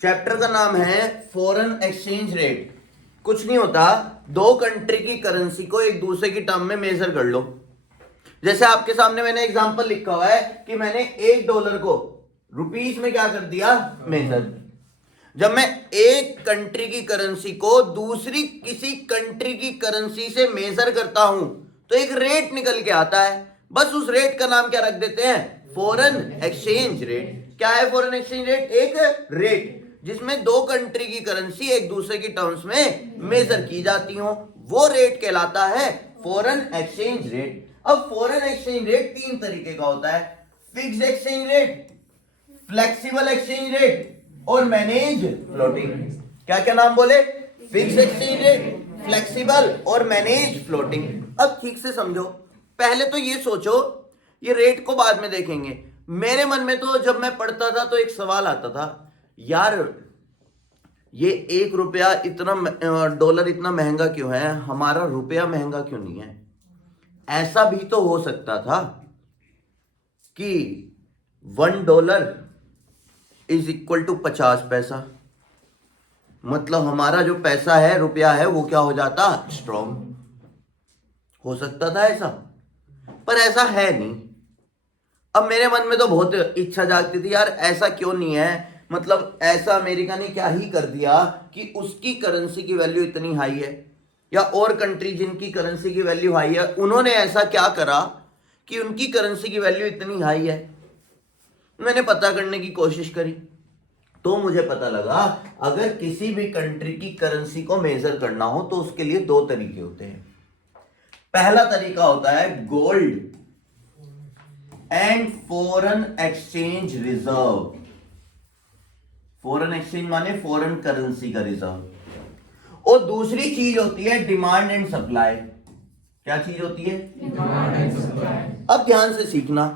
Chapter का नाम है फॉरेन एक्सचेंज रेट। कुछ नहीं होता, दो कंट्री की करेंसी को एक दूसरे की टर्म में मेजर कर लो। जैसे आपके सामने मैंने एग्जांपल लिखा हुआ है कि मैंने $1 को रुपीस में क्या कर दिया, मेजर। जब मैं एक कंट्री की करेंसी को दूसरी किसी कंट्री की करेंसी से मेजर करता हूं तो एक रेट निकल के आता है। बस उस रेट का नाम क्या रख देते हैं, फॉरेन एक्सचेंज रेट। क्या है फॉरेन एक्सचेंज रेट? एक रेट जिसमें दो कंट्री की करेंसी एक दूसरे की टर्म्स में मेजर की जाती हो, वो रेट कहलाता है फॉरेन एक्सचेंज रेट। अब फॉरेन एक्सचेंज रेट तीन तरीके का होता है, fixed exchange rate, flexible exchange rate और मैनेज फ्लोटिंग। क्या क्या नाम बोले? फिक्स्ड एक्सचेंज रेट, फ्लेक्सिबल और मैनेज फ्लोटिंग। अब ठीक से समझो, पहले तो ये सोचो, ये रेट को बाद में देखेंगे। मेरे मन में तो जब मैं पढ़ता था तो एक सवाल आता था, यार ये $1 इतना डॉलर इतना महंगा क्यों है, हमारा रुपया महंगा क्यों नहीं है? ऐसा भी तो हो सकता था कि $1 इज इक्वल टू 50 पैसा, मतलब हमारा जो पैसा है, रुपया है, वो क्या हो जाता, स्ट्रॉन्ग। हो सकता था ऐसा, पर ऐसा है नहीं। अब मेरे मन में तो बहुत इच्छा जागती थी, यार ऐसा क्यों नहीं है, मतलब ऐसा अमेरिका ने क्या ही कर दिया कि उसकी करेंसी की वैल्यू इतनी हाई है, या और कंट्री जिनकी करेंसी की वैल्यू हाई है उन्होंने ऐसा क्या करा कि उनकी करेंसी की वैल्यू इतनी हाई है। मैंने पता करने की कोशिश करी तो मुझे पता लगा, अगर किसी भी कंट्री की करेंसी को मेजर करना हो तो उसके लिए दो तरीके होते हैं। पहला तरीका होता है gold and foreign exchange reserve. Foreign exchange माने फॉरेन करेंसी का रिजर्व। और दूसरी चीज होती है डिमांड एंड सप्लाई। क्या चीज होती है? Demand and supply. अब ध्यान से सीखना,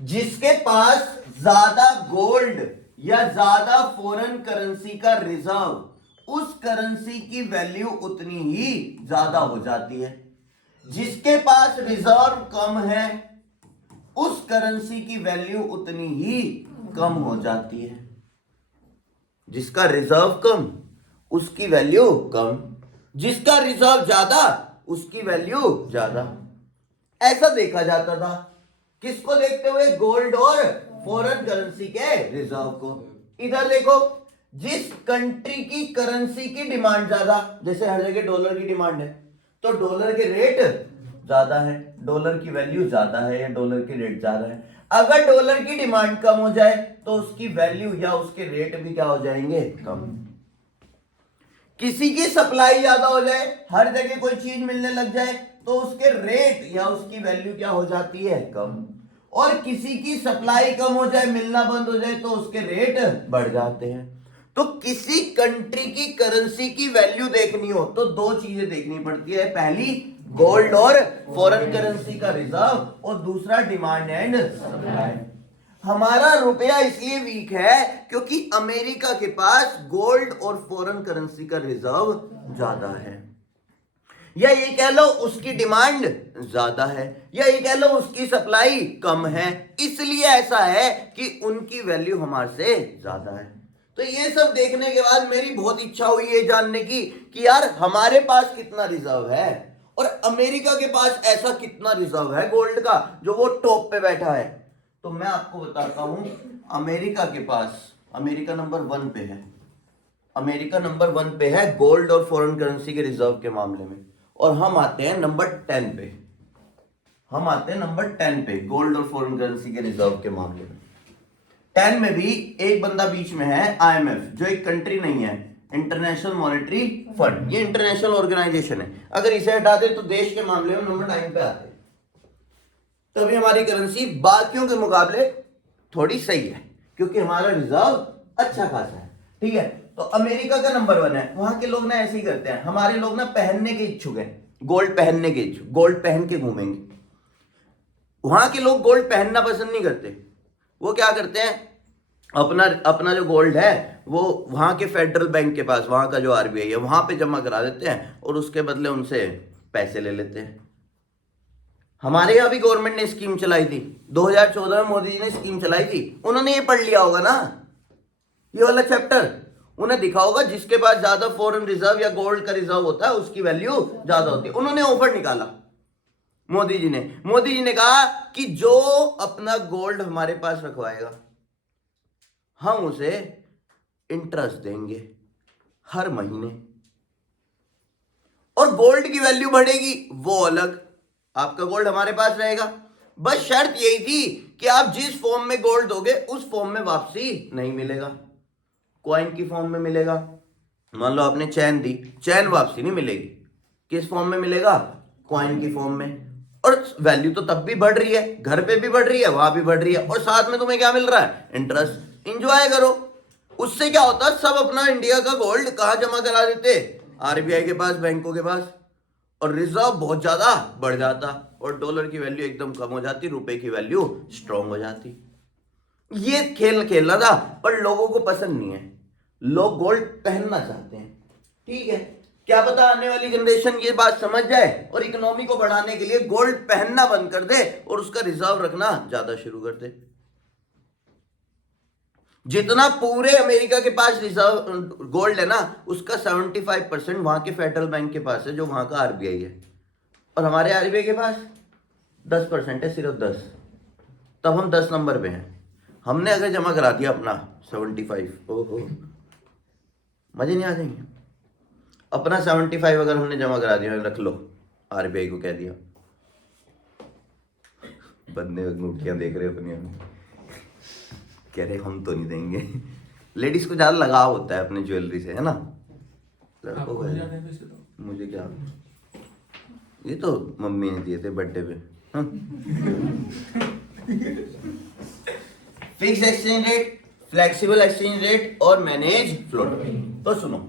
जिसके पास ज्यादा गोल्ड या ज्यादा फॉरेन करेंसी का रिजर्व, उस करेंसी की वैल्यू उतनी ही ज्यादा हो जाती है। जिसके पास रिजर्व कम है, उस करेंसी की वैल्यू उतनी ही कम हो जाती है। जिसका रिजर्व कम, उसकी वैल्यू कम। जिसका रिजर्व ज्यादा, उसकी वैल्यू ज्यादा। ऐसा देखा जाता था। किसको देखते हुए? गोल्ड और फॉरेन करेंसी के रिजर्व को। इधर देखो, जिस कंट्री की करेंसी की डिमांड ज्यादा, जैसे हर जगह डॉलर की डिमांड है तो डॉलर के रेट ज्यादा है, डॉलर की वैल्यू ज्यादा है या डॉलर के रेट ज्यादा है। अगर डॉलर की डिमांड कम हो जाए तो उसकी वैल्यू या उसके रेट भी क्या हो जाएंगे, कम। किसी की सप्लाई ज्यादा हो जाए, हर जगह कोई चीज मिलने लग जाए तो उसके रेट या उसकी वैल्यू क्या हो जाती है, कम। और किसी की सप्लाई कम हो जाए, मिलना बंद हो जाए तो उसके रेट बढ़ जाते हैं। तो किसी कंट्री की करेंसी की वैल्यू देखनी हो तो दो चीजें देखनी पड़ती है, पहली गोल्ड और फॉरेन करेंसी का रिजर्व और दूसरा डिमांड एंड सप्लाई। हमारा रुपया इसलिए वीक है क्योंकि अमेरिका के पास गोल्ड और फॉरेन करेंसी का रिजर्व ज्यादा है, या ये कह लो उसकी डिमांड ज्यादा है, या ये कह लो उसकी सप्लाई कम है। इसलिए ऐसा है कि उनकी वैल्यू हमारे से ज्यादा है। तो ये सब देखने के बाद मेरी बहुत इच्छा हुई है जानने की कि यार हमारे पास कितना रिजर्व है और अमेरिका के पास ऐसा कितना रिजर्व है गोल्ड का जो वो टॉप पे बैठा है। तो मैं आपको बताता हूं, अमेरिका के पास, अमेरिका नंबर 1 पे है। अमेरिका नंबर 1 पे है गोल्ड और फॉरेन करेंसी के रिजर्व के मामले में, और हम आते हैं नंबर 10 पे। हम आते हैं नंबर 10 पे गोल्ड और फॉरेन करेंसी के रिजर्व के मामले में। 10 में भी एक बंदा बीच में है, IMF, जो एक कंट्री नहीं है, इंटरनेशनल मॉनेटरी फंड। ये इंटरनेशनल ऑर्गेनाइजेशन है। अगर इसे हटा दे तो देश के मामले में नंबर 9 पे आते हैं। तभी हमारी करेंसी बाकियों के मुकाबले थोड़ी सही है क्योंकि हमारा रिजर्व अच्छा खासा है। ठीक है, तो अमेरिका का नंबर 1 है। वहां के लोग ना ऐसे ही करते हैं, हमारे लोग ना पहनने के इच्छुक हैं, गोल्ड पहनने के इच्छुक, गोल्ड पहन के घूमेंगे। वहां के लोग गोल्ड पहनना पसंद नहीं करते। वो क्या करते हैं, अपना अपना जो गोल्ड है वो वहां के फेडरल बैंक के पास, वहां का जो RBI है, वहां पे जमा करा देते हैं और उसके बदले उनसे पैसे ले लेते हैं। हमारे यहां भी गवर्नमेंट ने स्कीम चलाई थी, 2014 में मोदी जी ने स्कीम चलाई थी, उन्होंने ये पढ़ लिया होगा ना ये वाला चैप्टर उन्हें दिखा होगा, जिसके पास ज्यादा फॉरेन रिजर्व या गोल्ड का रिजर्व होता है उसकी वैल्यू ज्यादा होती है। उन्होंने ऑफर निकाला, मोदी जी ने कहा कि जो अपना गोल्ड हमारे पास रखवाएगा हम उसे इंटरेस्ट देंगे हर महीने, और गोल्ड की वैल्यू बढ़ेगी वो अलग, आपका गोल्ड हमारे पास रहेगा। बस शर्त यही थी कि आप जिस फॉर्म में गोल्ड दोगे उस फॉर्म में वापसी नहीं मिलेगा, कॉइन की फॉर्म में मिलेगा। मान लो आपने चैन दी, चैन वापसी नहीं मिलेगी, किस फॉर्म में मिलेगा? कॉइन की फॉर्म में। और वैल्यू तो तब भी बढ़ रही है, घर पे भी बढ़ रही है, वहां भी बढ़ रही है, और साथ में तुम्हें क्या मिल रहा है? इंटरेस्ट। इंजॉय करो। उससे क्या होता, सब अपना इंडिया का गोल्ड कहां जमा करा देते? आरबीआई के पास, बैंकों के पास, और रिजर्व बहुत ज्यादा बढ़ जाता, और डॉलर की वैल्यू एकदम कम हो जाती, रुपए की वैल्यू स्ट्रांग हो जाती। ये खेल खेलना था, पर लोगों को पसंद नहीं है, लोग गोल्ड पहनना चाहते हैं। ठीक है, क्या पता आने वाली जनरेशन ये बात समझ जाए और इकोनॉमी को बढ़ाने के लिए गोल्ड पहनना बंद कर दे और उसका रिजर्व रखना ज्यादा शुरू कर दे। जितना पूरे अमेरिका के पास रिजर्व गोल्ड है ना, उसका 75% वहां के फेडरल बैंक के पास है, जो वहां का आरबीआई है, और हमारे आरबीआई के पास 10% है, सिर्फ 10। तब हम 10 नंबर पे हैं। हमने अगर जमा करा दिया अपना 75, ओहो मजे नहीं आ जाएंगे। अपना 75 अगर हमने जमा करा दिया, रख लो, आरबीआई को कह दिया, बंदे अंगूठियां देख रहे अपनी, कह रहे हम तो नहीं देंगे। लेडीज को ज्यादा लगाव होता है अपने ज्वेलरी से, है ना? लड़कों को मुझे क्या, ये तो मम्मी ने दिए थे बर्थडे पे। Fix exchange rate, flexible exchange rate और मैनेज फ्लोटिंग। तो सुनो,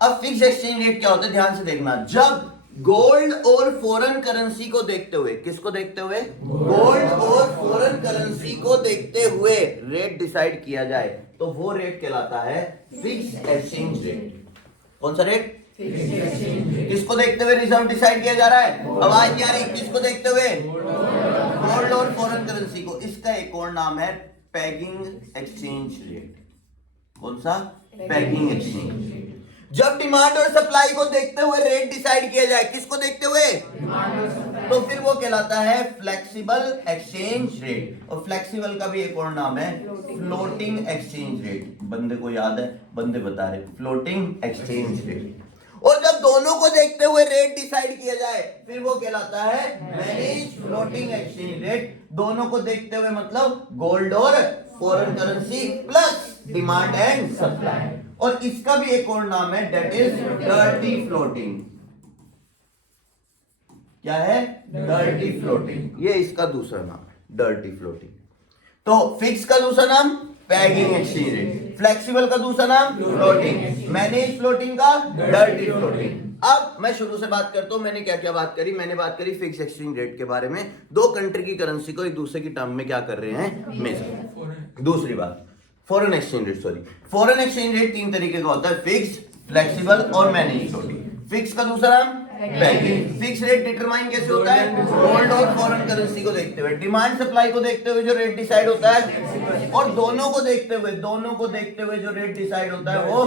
अब फिक्स एक्सचेंज रेट क्या होता है, ध्यान से देखना। जब गोल्ड और फॉरेन करेंसी को देखते हुए, किसको देखते हुए? गोल्ड और फॉरेन करेंसी को देखते हुए रेट डिसाइड किया जाए तो वो रेट कहलाता है फिक्स एक्सचेंज रेट। कौन सा रेट? किसको देखते हुए रिजर्व डिसाइड किया जा रहा है? आवाज नहीं आ रही, किसको देखते हुए? गोल्ड और फॉरेन करेंसी को। इसका एक और नाम है पेगिंग एक्सचेंज रेट। कौन सा? Pegging exchange. जब डिमांड और सप्लाई को देखते हुए रेट डिसाइड किया जाए, किसको देखते हुए? तो फिर वो कहलाता है फ्लेक्सिबल एक्सचेंज रेट। और फ्लेक्सिबल का भी एक और नाम है फ्लोटिंग एक्सचेंज रेट। बंदे को याद है, बंदे बता रहे, फ्लोटिंग एक्सचेंज रेट। और जब दोनों को देखते हुए रेट डिसाइड किया जाए फिर वो कहलाता है मैनेज फ्लोटिंग एक्सचेंज रेट। दोनों को देखते हुए मतलब गोल्ड और foreign currency plus demand and supply. और इसका भी एक और नाम है, डेट इज डर्टी फ्लोटिंग। क्या है? Dirty floating. ये इसका दूसरा नाम है, डर्टी फ्लोटिंग। तो फिक्स का दूसरा नाम पेगिंग एक्सचेंज रेट, फ्लेक्सिबल का दूसरा नाम फ्लोटिंग, मैनेज फ्लोटिंग का डर्टी फ्लोटिंग। अब मैं शुरू से बात करता हूं, मैंने क्या क्या बात करी। मैंने बात करी फिक्स एक्सचेंज रेट के बारे में, दो कंट्री की करेंसी को एक दूसरे की टर्म में क्या कर रहे हैं, मेजर। दूसरी बात foreign exchange rate, sorry, foreign exchange rate तीन तरीके का होता है, फिक्स, फ्लेक्सिबल और मैनेज फ्लोटिंग। फिक्स का दूसरा नाम पेगिंग। फिक्स रेट डिटरमाइन कैसे होता है? गोल्ड और फॉरेन करेंसी को देखते हुए, डिमांड सप्लाई को देखते हुए जो रेट डिसाइड होता है, और दोनों को देखते हुए जो रेट डिसाइड होता है वो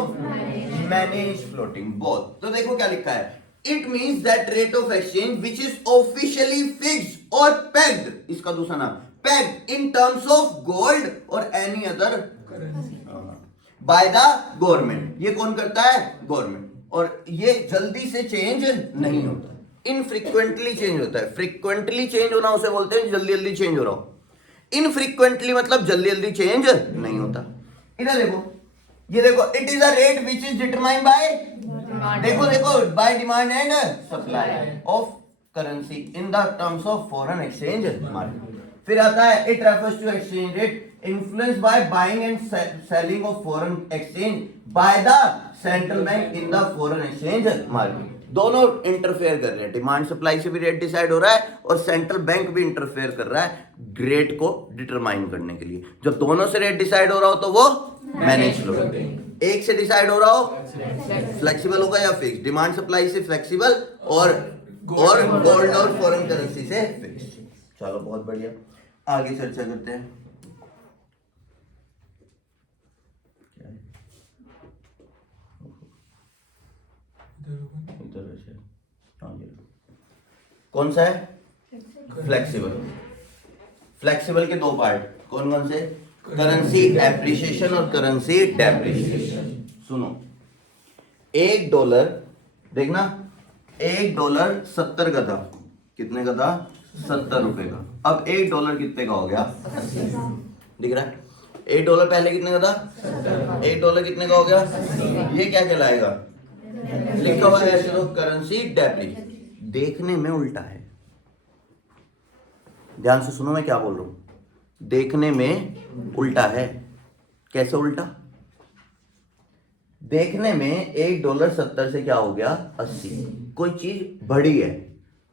मैनेज फ्लोटिंग। बोथ। तो देखो क्या लिखा है, it means that rate of exchange which is officially fixed और पेग्ड, इसका दूसरा नाम pegged in terms of gold और any other by the government. ये कौन करता है? गवर्नमेंट। और ये जल्दी से चेंज नहीं होता, इनफ्रीक्वेंटली चेंज होता है। फ्रीक्वेंटली चेंज होना उसे बोलते हैं जल्दी जल्दी चेंज हो रहा हो, इनफ्रीक्वेंटली मतलब जल्दी जल्दी चेंज नहीं होता। इधर देखो, ये देखो, it is a rate which is determined by, देखो by demand and supply of currency in the terms of foreign exchange market. फिर आता है it refers to exchange rate influenced by buying and selling of foreign exchange by the central bank in the foreign exchange market. दोनों interfere कर रहे हैं, demand supply से भी rate decide हो रहा है और सेंट्रल बैंक भी इंटरफेयर कर रहा है रेट को डिटरमाइन करने के लिए। जब दोनों से रेट डिसाइड हो रहा हो तो वो मैनेज फ्लोटिंग, एक से डिसाइड हो रहा हो फ्लेक्सिबल होगा या फिक्स, डिमांड सप्लाई से फ्लेक्सिबल और गोल्ड और फॉरेन करेंसी से फिक्स। चलो बहुत बढ़िया, आगे चर्चा करते हैं। इधर से हाँ ये कौन सा है? फ्लेक्सिबल। फ्लेक्सिबल के दो पार्ट कौन कौन से? करेंसी एप्रिसिएशन और करेंसी डेप्रिसिएशन। सुनो, $1 देखना, $1 70 का था। कितने का था? 70 रुपए का। अब $1 कितने का हो गया? दिख रहा है? $1 पहले कितने का था? $1 कितने का हो गया? ये क्या कहलाएगा? लिखा हुआ है ऐसे तो करेंसी डेप्रिसिएशन। देखने में उल्टा है, ध्यान से सुनो मैं क्या बोल रहा हूं। देखने में उल्टा है। कैसे उल्टा? देखने में $1 70 से क्या हो गया? 80। कोई चीज बड़ी है,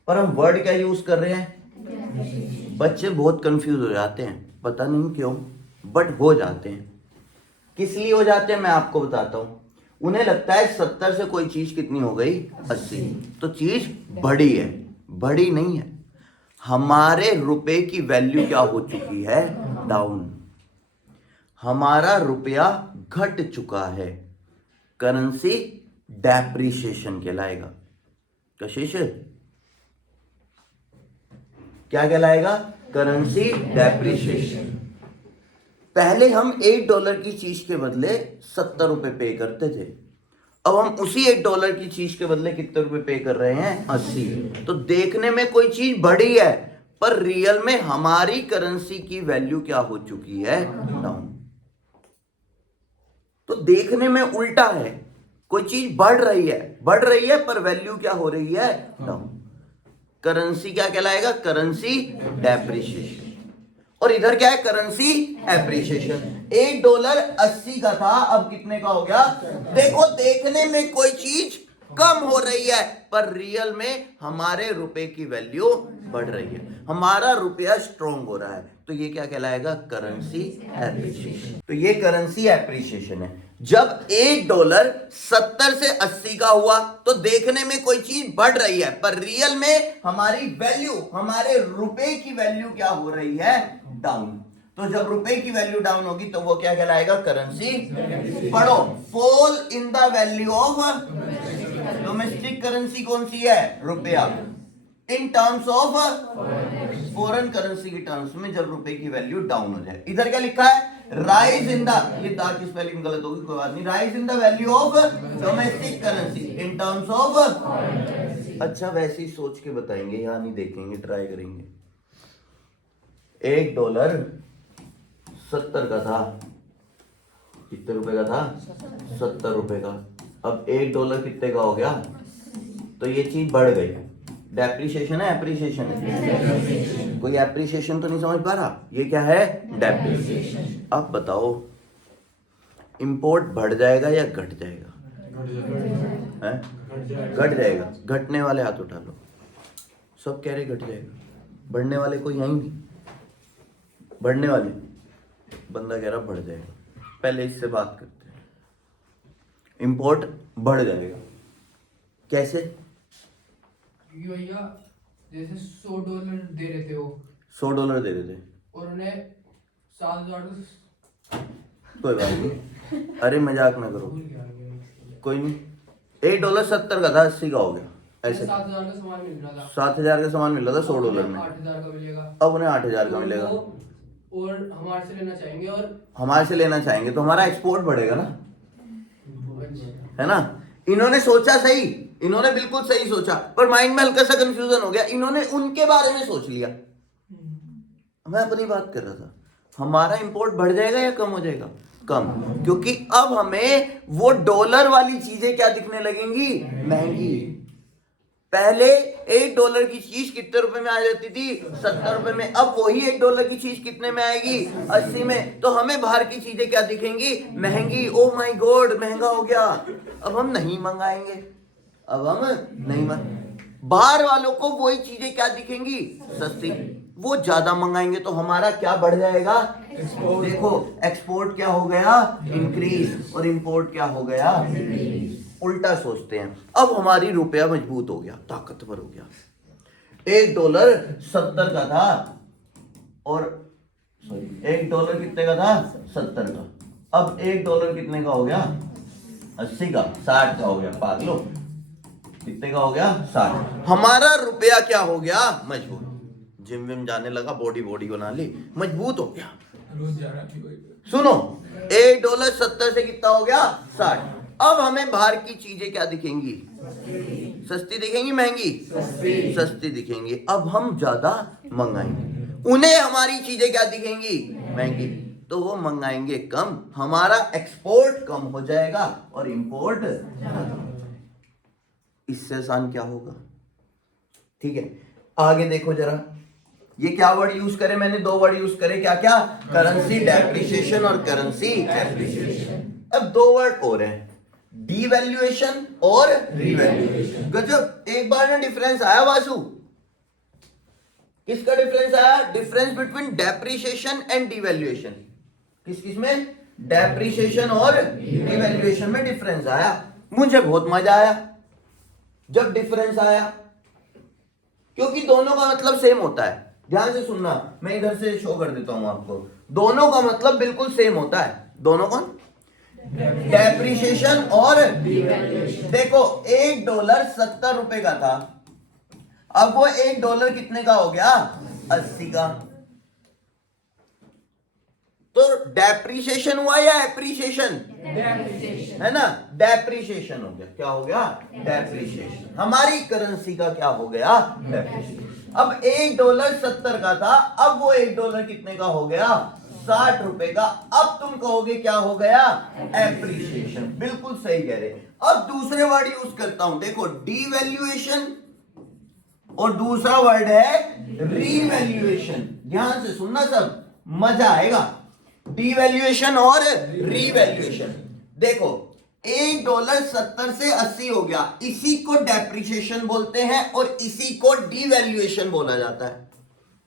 पर हम वर्ड क्या यूज कर रहे हैं? बच्चे बहुत कंफ्यूज हो जाते हैं, पता नहीं क्यों, बट हो जाते हैं। किस लिए हो जाते हैं मैं आपको बताता हूं। उन्हें लगता है 70 से कोई चीज कितनी हो गई? 80, तो चीज बड़ी है। बड़ी नहीं है। हमारे रुपए की वैल्यू क्या हो चुकी है? डाउन। हमारा रुपया घट चुका है। करेंसी डेप्रिसिएशन कहलाएगा। कशिश क्या कहलाएगा? Currency depreciation. पहले हम $1 की चीज के बदले 70 रुपए पे करते थे। अब हम उसी $1 की चीज के बदले कितने रुपए पे कर रहे हैं? 80। तो देखने में कोई चीज बड़ी है, पर रियल में हमारी करेंसी की वैल्यू क्या हो चुकी है? डाउन। तो देखने में उल्टा है। कोई चीज बढ़ रही है पर वैल्यू क्या हो रही है? डाउन। करेंसी क्या कहलाएगा? Currency depreciation. और इधर क्या है? Currency appreciation. $1 80 का था, अब कितने का हो गया? देखो, देखने में कोई चीज कम हो रही है, पर रियल में हमारे रुपए की वैल्यू बढ़ रही है। हमारा रुपया स्ट्रॉन्ग हो रहा है, तो ये क्या कहलाएगा? Currency appreciation. तो ये करेंसी एप्रिसिएशन है। जब $1 70 से 80 का हुआ, तो देखने में कोई चीज बढ़ रही है, पर रियल में हमारी वैल्यू, हमारे रुपए की वैल्यू क्या हो रही है? डाउन। तो जब रुपए की वैल्यू डाउन होगी तो वो क्या कहलाएगा? करेंसी। पढ़ो, fall in the value of domestic currency कौन सी है? रुपया। इन टर्म्स ऑफ फॉरेन करेंसी की टर्म्स में जब रुपए की वैल्यू डाउन हो जाए। इधर क्या लिखा है? राइज इन द, ये दा की स्पेलिंग गलत होगी, कोई बात नहीं। Rise in the value of domestic currency in terms of. अच्छा, वैसे ही सोच के बताएंगे, यहां नहीं देखेंगे, ट्राई करेंगे। $1 70 का था। कितने रुपए का था? 70 रुपए का। अब $1 कितने का हो गया? तो ये चीज बढ़ गई। डेप्रिसिएशन है एप्रिसिएशन है? कोई एप्रिसिएशन तो नहीं समझ पा रहा। ये क्या है? डेप्रिसिएशन। अब बताओ, इंपोर्ट बढ़ जाएगा या घट जाएगा? घट जाएगा। घटने वाले हाथ उठा लो। सब कह रहे घट जाएगा, बढ़ने वाले कोई यहीं नहीं। बढ़ने वाले बंदा कह रहा बढ़ जाएगा। पहले इससे बात करते हैं। इंपोर्ट बढ़ जाएगा कैसे? क्योंकि भैया जैसे $100 दे रहे थे, वो $100 दे रहे थे और उन्हें 7,000 कोई बात नहीं, अरे मजाक ना करो, कोई नहीं। $1 70 का था, 80 का हो गया। ऐसे 7,000 का सामान मिल रहा था। 7,000 का सामान मिल रहा था $100 में। 8,000 का मिलेगा। अब उन्हें 8,000 का मिलेगा। और हमारे से लेना चाहेंगे, और हमारे से लेना चाहेंगे तो हमारा एक्सपोर्ट बढ़ेगा ना, है ना। इन्होंने सोचा सही, इन्होंने बिल्कुल सही सोचा, पर माइंड में हल्का सा कंफ्यूजन हो गया। इन्होंने उनके बारे में सोच लिया, मैं अपनी बात कर रहा था। हमारा इंपोर्ट बढ़ जाएगा या कम हो जाएगा? कम, क्योंकि अब हमें वो डॉलर वाली चीजें क्या दिखने लगेंगी? महंगी। पहले $1 की चीज कितने रुपए में आ जाती थी? 70 रुपए में। अब वही $1 की चीज कितने में आएगी? 80 में। तो हमें बाहर की चीजें क्या दिखेंगी? महंगी। ओ माय गॉड, महंगा हो गया, अब हम नहीं मंगाएंगे, अब हम नहीं बाहर वालों को वही चीजें क्या दिखेंगी? सस्ती। वो ज्यादा मंगाएंगे तो हमारा क्या बढ़ जाएगा? देखो, एक्सपोर्ट क्या हो गया? इंक्रीज, और इंपोर्ट क्या हो गया? उल्टा सोचते हैं। अब हमारी रुपया मजबूत हो गया, ताकतवर हो गया। $1 70 का था, और $1 कितने का था? 70 का। अब $1 कितने का हो गया? 80 का, 60 का हो गया। पागलो, कितने का हो गया 60। हमारा रुपया क्या हो गया मजबूत, जिम विम जाने लगा, बॉडी बॉडी बना ली, मजबूत हो गया। रोज जा रहा है कोई। सुनो $1.70 से कितना हो गया 60। अब हमें बाहर की चीजें क्या दिखेंगी, सस्ती दिखेंगी महंगी, सस्ती दिखेंगी। अब हम ज्यादा मंगाएंगे, उन्हें हमारी चीजें क्या दिखेंगी महंगी, तो वो मंगाएंगे कम, हमारा एक्सपोर्ट कम हो जाएगा और इंपोर्ट ज्यादा। इससे आसान क्या होगा, ठीक है। आगे देखो जरा, ये क्या वर्ड यूज करे मैंने, दो वर्ड यूज करे, क्या क्या, करेंसी डेप्रिसिएशन और करेंसी एप्रिसिएशन। अब दो वर्ड और हैं, डीवैल्यूएशन और रीवैल्यूएशन। गजब, एक बार में डिफरेंस आया वासु, किसका डिफरेंस आया, difference between depreciation and devaluation. किस किस में, डेप्रिसिएशन और डीवैल्यूएशन में डिफरेंस आया। मुझे बहुत मजा आया जब डिफरेंस आया, क्योंकि दोनों का मतलब सेम होता है। ध्यान से सुनना, मैं इधर से शो कर देता हूं आपको, दोनों का मतलब बिल्कुल सेम होता है। दोनों कौन, डेप्रिसिएशन और देखो $1.70 का था, अब वो $1 कितने का हो गया 80 का। तो डेप्रिसिएशन हुआ या एप्रिसिएशन, है ना, डेप्रिसिएशन हो गया। क्या हो गया, डेप्रिसिएशन। हमारी करेंसी का क्या हो गया, डेप्रिसिएशन। अब $1.70 का था, अब वो $1 कितने का हो गया ₹60 का। अब तुम कहोगे क्या हो गया, एप्रिसिएशन। बिल्कुल सही कह रहे। अब दूसरे वर्ड यूज करता हूं, देखो, डीवैल्यूएशन और दूसरा वर्ड है रीवैल्यूएशन। ध्यान से सुनना सब, मजा आएगा। डीवैल्यूएशन और रीवैल्यूएशन। देखो, $1.70 से 80 हो गया, इसी को डेप्रिसिएशन बोलते हैं और इसी को डीवैल्यूएशन बोला जाता है।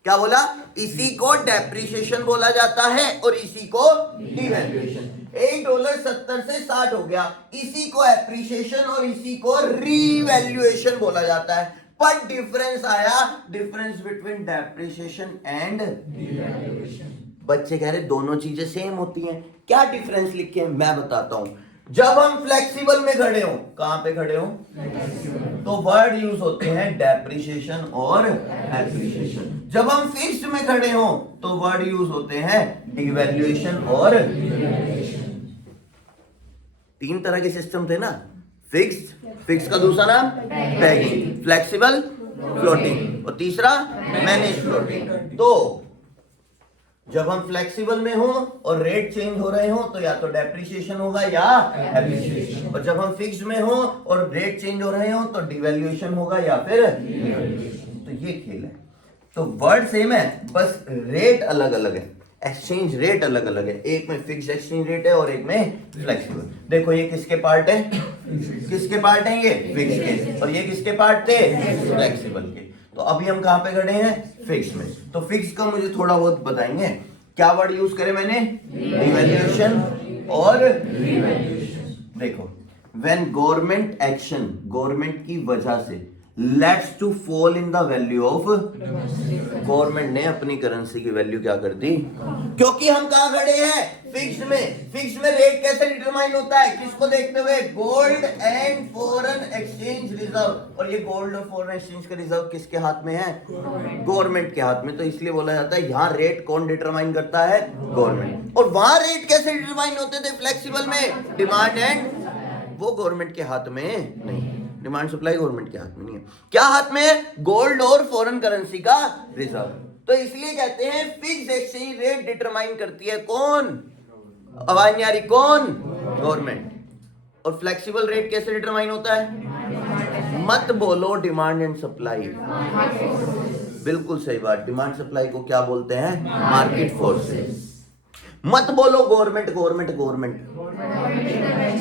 क्या बोला, इसी को डेप्रिसिएशन बोला जाता है और इसी को डीवैल्यूएशन। $1.70 से 60 हो गया, इसी को एप्रिसिएशन और इसी को रीवैल्यूएशन बोला जाता है। पर डिफरेंस आया, difference between depreciation and devaluation. बच्चे कह रहे दोनों चीजें सेम होती हैं, क्या डिफरेंस लिखे, मैं बताता हूं। जब हम फ्लेक्सिबल में खड़े हो, कहां पे खड़े हो, तो वर्ड यूज होते हैं डेप्रिसिएशन और एप्रिसिएशन। जब हम फिक्स्ड में खड़े हो तो वर्ड यूज होते हैं डिवैल्यूएशन और तीन तरह के सिस्टम थे ना, फिक्स का दूसरा नाम पेगिंग, फ्लेक्सिबल फ्लोटिंग और तीसरा मैनेज फ्लोटिंग। तो जब हम फ्लेक्सिबल में हो और रेट चेंज हो रहे हो तो या तो डेप्रिसिएशन होगा या एप्रिसिएशन, और जब हम फिक्स्ड में हो और रेट चेंज हो रहे हो तो डिवैल्यूएशन होगा या फिर डिवैल्यूएशन। तो ये खेल है। तो वर्ड सेम है, बस रेट अलग अलग है, एक्सचेंज रेट अलग अलग है। एक में फिक्स्ड एक्सचेंज रेट है और एक में फ्लेक्सिबल। देखो, ये किसके पार्ट है, किसके पार्ट है, ये फिक्स के, और ये किसके पार्ट थे, फ्लेक्सिबल के। तो अभी हम कहां पे खड़े हैं, फिक्स में। तो फिक्स का मुझे थोड़ा बहुत बताएंगे, क्या वर्ड यूज करे मैंने, डिवैल्यूएशन और रीवैल्यूएशन। देखो, व्हेन गवर्नमेंट एक्शन, गवर्नमेंट की वजह से leads to fall in the value of, government ने अपनी करेंसी की वैल्यू क्या कर दी, क्योंकि हम कहां खड़े हैं, फिक्स्ड में। फिक्स्ड में रेट कैसे डिटरमाइन होता है, किसको देखते हुए, gold and foreign exchange reserve. और ये गोल्ड और फॉरेन एक्सचेंज का रिजर्व किसके हाथ में है, गवर्नमेंट के हाथ में। तो इसलिए बोला जाता है यहां रेट कौन डिटरमाइन करता है, गवर्नमेंट। और वहां रेट कैसे डिटरमाइन होते थे फ्लेक्सिबल में, डिमांड एंड, वो गवर्नमेंट के हाथ में नहीं, डिमांड सप्लाई गवर्नमेंट के हाथ में नहीं है। क्या हाथ में है, गोल्ड और फॉरेन करेंसी का रिजर्व। तो इसलिए कहते हैं फिक्स्ड एक्सचेंज रेट डिटरमाइन करती है कौन, आवाज नहीं आ रही, कौन, गवर्नमेंट। और फ्लेक्सिबल रेट कैसे डिटरमाइन होता है, मत बोलो डिमांड एंड सप्लाई, बिल्कुल सही बात। डिमांड सप्लाई को क्या बोलते हैं, मार्केट फोर्सेस। मत बोलो गवर्नमेंट गवर्नमेंट गवर्नमेंट,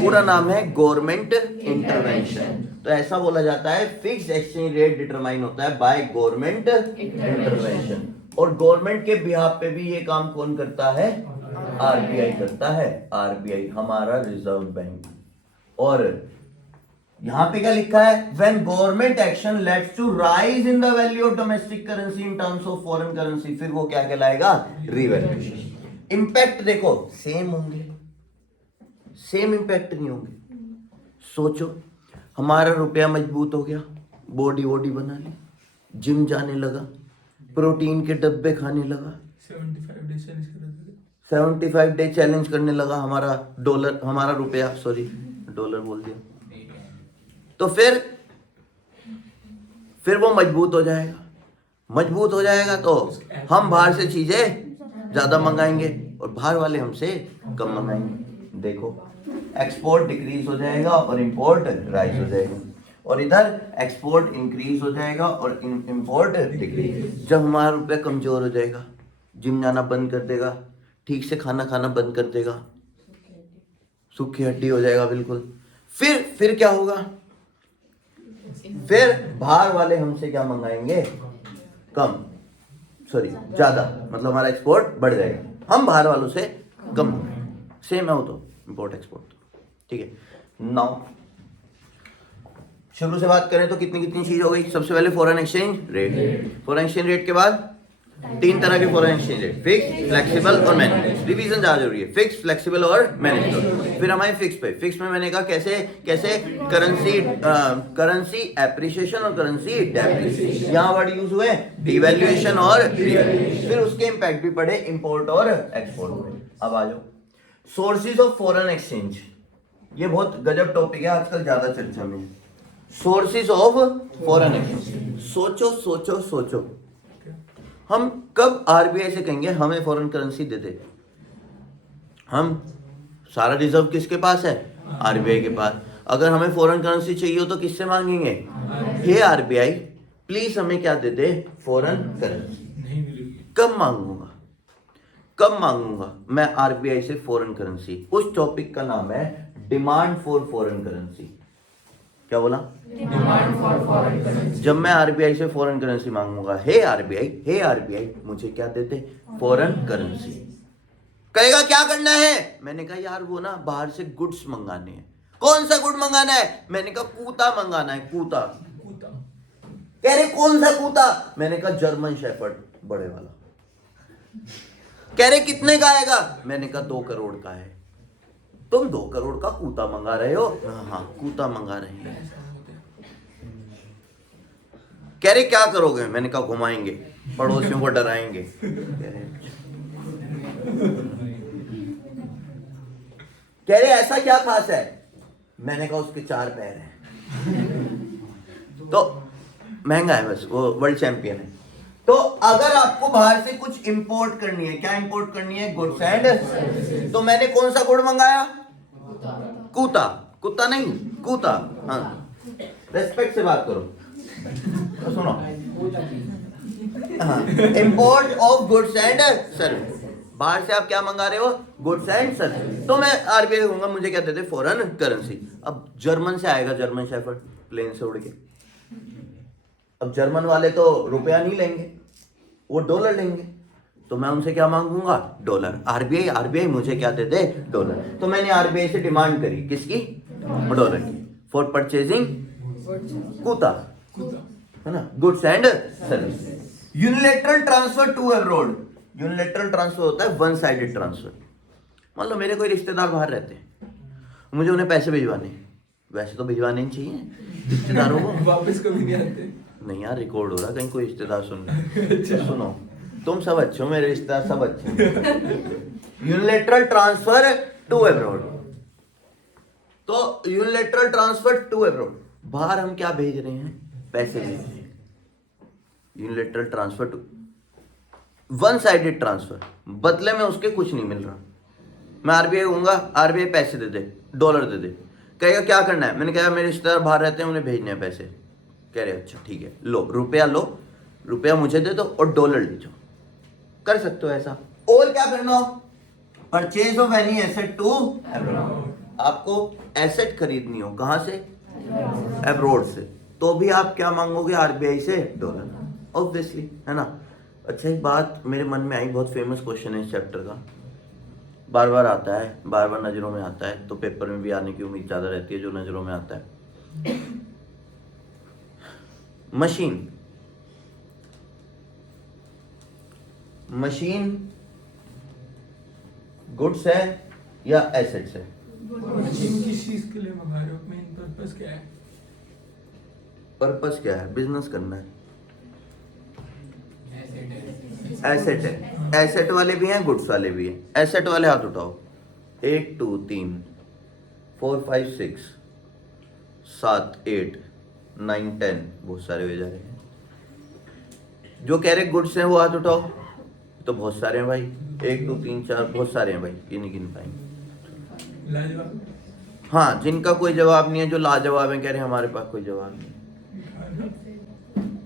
पूरा नाम है गवर्नमेंट इंटरवेंशन। तो ऐसा बोला जाता है फिक्स्ड एक्सचेंज रेट डिटरमाइन होता है बाय गवर्नमेंट इंटरवेंशन। और गवर्नमेंट के बिहाफ पे भी ये काम कौन करता है, आरबीआई करता है। आरबीआई हमारा रिजर्व बैंक। और यहां पे क्या लिखा है, when government action leads to rise in the value of domestic currency in terms of foreign currency, फिर वो क्या कहलाएगा, रिवैल्यूएशन। इंपैक्ट देखो सेम होंगे, सेम इंपैक्ट नहीं होंगे। सोचो, हमारा रुपया मजबूत हो गया, बॉडी वॉडी बना ली, जिम जाने लगा, प्रोटीन के डब्बे खाने लगा, 75 डे चैलेंज करने लगा, हमारा रुपया, सॉरी डॉलर बोल दिया, तो फिर वो मजबूत हो जाएगा। मजबूत हो जाएगा तो हम बाहर से चीजें ज्यादा मंगाएंगे और बाहर वाले हमसे कम मंगाएंगे। देखो, एक्सपोर्ट डिक्रीज हो जाएगा और इंपोर्ट राइज हो जाएगा, और इधर एक्सपोर्ट इंक्रीज हो जाएगा और इंपोर्ट डिक्रीज। जब हमारा रुपया कमजोर हो जाएगा, जिम जाना बंद कर देगा, ठीक से खाना खाना बंद कर देगा, सूखी हड्डी हो जाएगा बिल्कुल, फिर क्या होगा? फिर बाहर वाले हमसे क्या मंगाएंगे? ज्यादा, मतलब हमारा एक्सपोर्ट बढ़ जाएगा, हम बाहर वालों से कम मंगाएंगे। सेम है वो तो, इंपोर्ट एक्सपोर्ट, ठीक है। नाउ शुरू से बात करें तो कितनी चीज हो गई? सबसे पहले foreign exchange rate. Foreign exchange rate के बाद 3 तरह के foreign exchange rate, fix, flexible और मैनेज। रिवीजन ज्यादा जरूरी है, फिक्स, फ्लेक्सिबल और मैनेज। फिर हमारे फिक्स में मैंने कहा कैसे करेंसी एप्रिसिएशन और करेंसी डेप्रिसिएशन, यहाँ वर्ड यूज हुए डिवैल्यूएशन और रीवैल्यूएशन। फिर उसके इंपैक्ट भी पड़े इंपोर्ट और एक्सपोर्ट में। अब आ जाओ सोर्सेज ऑफ फॉरेन एक्सचेंज, ये बहुत गजब टॉपिक है, आजकल ज्यादा चर्चा में। सोर्सेज ऑफ फॉरेन एक्सचेंज, सोचो हम कब आरबीआई से कहेंगे हमें फॉरेन करेंसी दे दे? हम सारा रिजर्व किसके पास है? आरबीआई के पास। अगर हमें फॉरेन करेंसी चाहिए हो तो किससे मांगेंगे? हे आरबीआई प्लीज हमें क्या दे दे? Foreign currency. कब मांगूंगा मैं आरबीआई से फॉरेन करेंसी? उस टॉपिक का नाम है डिमांड फॉर फॉरेन करेंसी। क्या बोला? Demand for foreign currency. जब मैं आरबीआई से फॉरेन करेंसी मांगूंगा, हे आरबीआई मुझे क्या देते? Foreign currency. कहेगा क्या करना है? मैंने कहा यार वो ना बाहर से गुड्स मंगाने हैं। कौन सा गुड मंगाना है? मैंने कहा कूता मंगाना है, कूता। कह रहे कौन सा कूता? मैंने कहा जर्मन शेफर्ड बड़े वाला। कह रहे कितने का आएगा? मैंने कहा 2 करोड़ का है। तुम 2 करोड़ का कूता मंगा रहे हो? हाँ कूता मंगा रहे हैं। कह रहे क्या करोगे? मैंने कहा घुमाएंगे, पड़ोसियों को डराएंगे। कह रहे ऐसा क्या खास है? मैंने कहा उसके 4 पैर हैं। तो महंगा है बस, वो वर्ल्ड चैंपियन है। तो अगर आपको बाहर से कुछ इंपोर्ट करनी है, क्या इंपोर्ट करनी है? Goods and. तो मैंने कौन सा गुड मंगाया? कूता। कुत्ता नहीं, कूता। हाँ, रेस्पेक्ट से बात करो तो सुनो। हाँ, import of goods and service. बाहर से आप क्या मंगा रहे हो? Goods and service. तो मैं आरबीआई कहूंगा मुझे क्या देते? Foreign currency. अब जर्मन से आएगा जर्मन शेफर्ड प्लेन से उड़ के। अब जर्मन वाले तो रुपया नहीं लेंगे, वो डॉलर लेंगे। तो मैं उनसे क्या मांगूंगा? डॉलर। आरबीआई मुझे क्या दे दे? डॉलर। तो मैंने आरबीआई से डिमांड करी, किसकी? डॉलर की, फॉर परचेजिंग कूता, है ना, goods and service. Unilateral transfer to abroad. Unilateral transfer होता है वन साइडेड ट्रांसफर। मान लो मेरे कोई रिश्तेदार बाहर रहते हैं, मुझे उन्हें पैसे भिजवाने, वैसे तो भिजवाने नहीं चाहिए रिश्तेदारों को, वापस कभी नहीं आते। नहीं यार रिकॉर्ड हो रहा, कहीं कोई रिश्तेदार सुन रहा है। तो सुनो, तुम सब अच्छे हो, मेरे रिश्तेदार सब अच्छे हैं। Unilateral transfer to abroad. तो यूनिलैटरल ट्रांसफर टू अब्रॉड, बाहर हम क्या भेज रहे हैं? पैसे भेज रहे हैं। Unilateral transfer to one sided transfer, बदले में उसके कुछ नहीं मिल रहा। मैं आरबीआई कहूंगा आरबीआई पैसे दे दे, डॉलर दे दे। कहेगा क्या करना है? मैंने कहा मेरे रिश्तेदार बाहर रहते हैं, उन्हें भेजने हैं पैसे। कह रहे अच्छा ठीक है, लो रुपया मुझे दे दो और डॉलर ले जाओ। कर सकते हो ऐसा। और क्या करना हो? Purchase of any asset to abroad. आपको एसेट खरीदनी हो, कहां से? अब्रॉड से। तो भी आप क्या मांगोगे? आरबीआई से डॉलर, ऑब्वियसली, है ना। अच्छा एक बात मेरे मन में आई, बहुत फेमस क्वेश्चन है इस चैप्टर का, बार बार आता है, बार बार नजरों में आता है, तो पेपर में भी आने की उम्मीद ज्यादा रहती है जो नजरों में आता है। मशीन गुड्स है या एसेट्स है? मशीन किस चीज के लिए मंगा रहे हो? मेन पर्पस क्या है? पर्पस क्या है? बिजनेस करना है, एसेट है। एसेट वाले भी हैं, गुड्स वाले भी हैं। एसेट वाले हाथ उठाओ। 1 2 3 4 5 6 7 8 9 10, बहुत सारे हो जा रहे हैं। जो कह रहे गुड्स हैं वो हाथ उठाओ। तो बहुत सारे हैं भाई, 1 2 3 4, बहुत सारे हैं भाई, ये नहीं गिन पाएंगे। हाँ, जिनका कोई जवाब नहीं है, जो लाजवाब है, कह रहे हमारे पास कोई जवाब नहीं।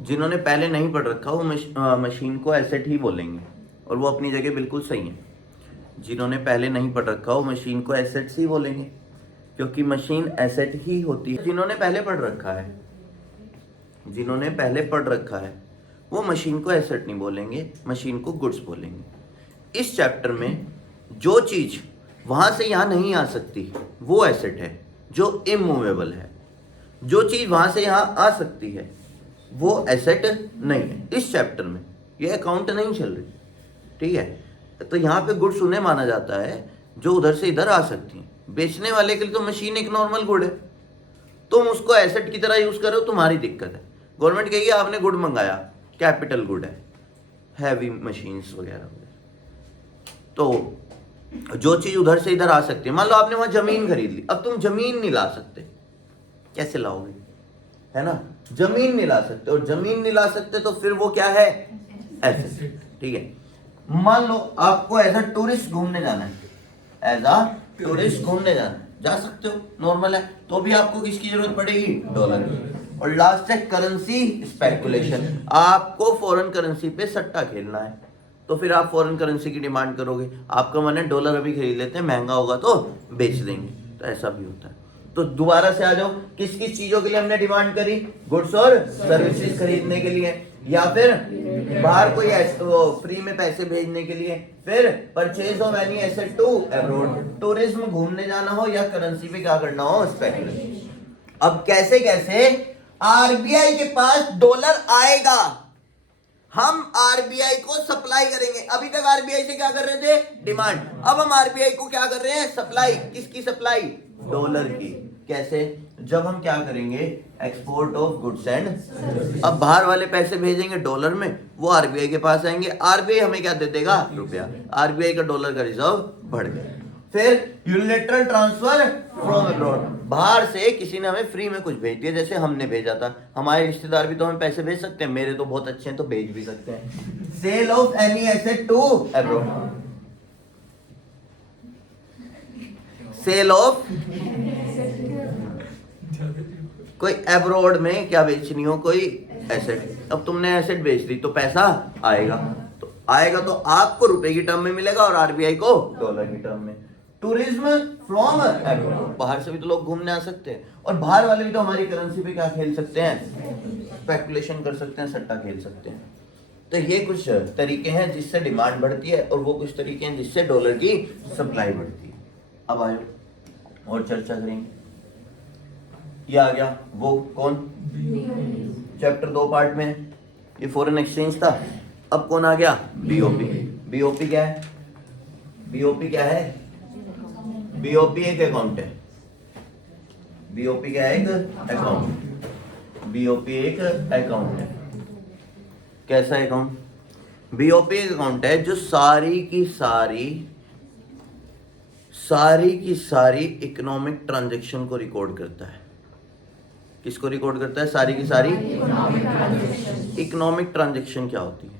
जिन्होंने पहले नहीं पढ़ रखा वो मशीन को एसेट ही बोलेंगे, और वो अपनी जगह बिल्कुल सही है। जिन्होंने पहले नहीं पढ़ रखा वो मशीन को एसेट्स ही बोलेंगे, क्योंकि मशीन एसेट ही होती है। जिन्होंने पहले पढ़ रखा है, जिन्होंने पहले पढ़ रखा है, वो मशीन को एसेट नहीं बोलेंगे, मशीन को गुड्स बोलेंगे। इस चैप्टर में जो चीज वहां से यहां नहीं आ सकती वो एसेट है, जो इमूवेबल है। जो चीज वहां से यहां आ सकती है वो एसेट नहीं है। इस चैप्टर में ये अकाउंट नहीं चल रही, ठीक है। तो यहाँ पे गुड्स उन्हें माना जाता है जो उधर से इधर आ सकती हैं। बेचने वाले के लिए तो मशीन एक नॉर्मल गुड है, तुम उसको एसेट की तरह यूज करो, तुम्हारी दिक्कत है। गवर्नमेंट कहेगी आपने गुड मंगाया, कैपिटल गुड है, हैवी मशीन्स वगैरह। तो जो चीज उधर से इधर आ सकती है, मान लो आपने वहां जमीन खरीद ली, अब तुम जमीन नहीं ला सकते, कैसे लाओगे, है ना। जमीन नहीं ला सकते, और जमीन नहीं ला सकते तो फिर वो क्या है? एसेट, ठीक है। मान लो आपको एज अ टूरिस्ट घूमने जाना है, एज अ टूरिस्ट घूमने जाना है, जा सकते हो, नॉर्मल है। तो भी आपको किसकी जरूरत पड़ेगी? डॉलर की। और लास्ट है करेंसी स्पेकुलेशन, आपको फॉरेन करेंसी पे सट्टा खेलना है, तो फिर आप फॉरेन करेंसी की डिमांड करोगे। आपका मन है डॉलर अभी खरीद लेते हैं, महंगा होगा तो बेच देंगे, तो ऐसा भी होता है। तो दोबारा से आ जाओ, किस किस चीजों के लिए हमने डिमांड करी? गुड्स और सर्विसेज खरीदने के लिए, या फिर बाहर कोई फ्री में पैसे भेजने के लिए, फिर purchase of any asset to abroad, tourism घूमने जाना हो, या करेंसी पे क्या करना हो? स्पेकुलेशन। अब कैसे कैसे आरबीआई के पास डॉलर आएगा, हम आरबीआई को सप्लाई करेंगे। अभी तक आरबीआई से क्या कर रहे थे? डिमांड। अब हम आरबीआई को क्या कर रहे हैं? सप्लाई। किसकी सप्लाई? डॉलर की। कैसे? जब हम क्या करेंगे? एक्सपोर्ट ऑफ गुड्स एंड, अब बाहर वाले पैसे भेजेंगे डॉलर में, वो आरबीआई के पास आएंगे, आरबीआई हमें क्या दे देगा? रुपया। आरबीआई का डॉलर का रिजर्व बढ़ गया। फिर यूनिलेटरल ट्रांसफर फ्रॉम अब्रॉड, बाहर से किसी ने हमें फ्री में कुछ भेज दिया, जैसे हमने भेजा था। हमारे रिश्तेदार भी तो हमें पैसे भेज सकते हैं, मेरे तो बहुत अच्छे हैं तो भेज भी सकते हैं। Sale of any asset to abroad, sale of, कोई अब्रॉड में क्या बेचनी हो, कोई एसेट। अब तुमने एसेट बेच दी तो पैसा आएगा, तो आएगा तो आपको रुपए की टर्म में मिलेगा और आरबीआई को डॉलर की टर्म में। टूरिज्म फ्रॉम अब्रॉड, बाहर से भी तो लोग घूमने आ सकते हैं, और बाहर वाले भी तो हमारी करेंसी पे क्या खेल सकते हैं? स्पेकुलेशन कर सकते हैं, सट्टा खेल सकते हैं। तो ये कुछ तरीके हैं जिससे डिमांड बढ़ती है, और वो कुछ तरीके हैं जिससे डॉलर की सप्लाई बढ़ती है। अब आयो और चर्चा करेंगे। ये आ गया वो कौन? चैप्टर 2 पार्ट में ये फॉरेन एक्सचेंज था। अब कौन आ गया? बीओपी। बीओपी क्या है? बीओपी क्या है? बीओपी एक अकाउंट है। बीओपी क्या है? एक अकाउंट। बीओपी एक अकाउंट है। कैसा अकाउंट? बीओपी एक अकाउंट है जो सारी की सारी इकोनॉमिक ट्रांजैक्शन को रिकॉर्ड करता है। किसको रिकॉर्ड करता है? सारी की सारी इकोनॉमिक ट्रांजैक्शन। क्या होती है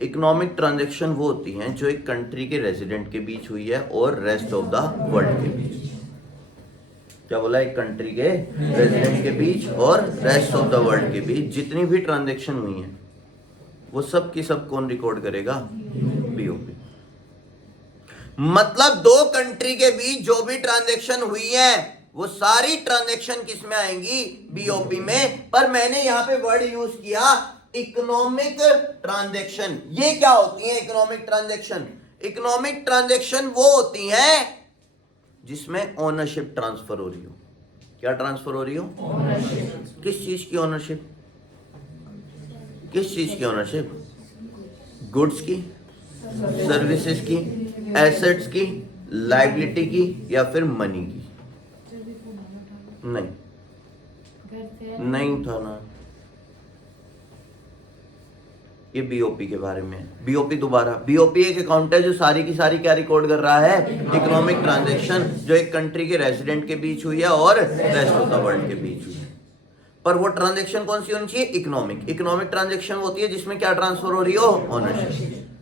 इकोनॉमिक ट्रांजैक्शन? वो होती हैं जो एक कंट्री के रेजिडेंट के बीच हुई है और रेस्ट ऑफ द वर्ल्ड के बीच। क्या बोला? एक कंट्री के रेजिडेंट के बीच और रेस्ट ऑफ द वर्ल्ड के बीच जितनी भी ट्रांजैक्शन हुई हैं वो सब की सब कौन रिकॉर्ड करेगा? बीओपी। मतलब दो कंट्री के बीच जो भी ट्रांजैक्शन हुई है वो सारी ट्रांजैक्शन किस में आएंगी? बीओपी में। पर मैंने यहां पे वर्ड यूज किया इकोनॉमिक ट्रांजैक्शन। ये क्या होती है इकोनॉमिक ट्रांजैक्शन? इकोनॉमिक ट्रांजैक्शन वो होती हैं जिसमें ओनरशिप ट्रांसफर हो रही हो। क्या ट्रांसफर हो रही हो? ओनरशिप। किस चीज की ओनरशिप? किस चीज की ओनरशिप? गुड्स की, सर्विसेज की, एसेट्स की, लायबिलिटी की, या फिर मनी की? नहीं, फिर थे नहीं था ना, ये बीओपी के बारे में। बीओपी दोबारा, बीओपी एक अकाउंट है जो सारी की सारी क्या रिकॉर्ड कर रहा है, इकोनॉमिक ट्रांजैक्शन जो एक कंट्री के रेजिडेंट के बीच हुई है और रेस्ट ऑफ द वर्ल्ड के बीच हुई है। पर वो ट्रांजैक्शन कौन सी होनी चाहिए, इकोनॉमिक। इकोनॉमिक ट्रांजैक्शन होती है जिसमें क्या ट्रांसफर हो रही हो, ओनरशिप।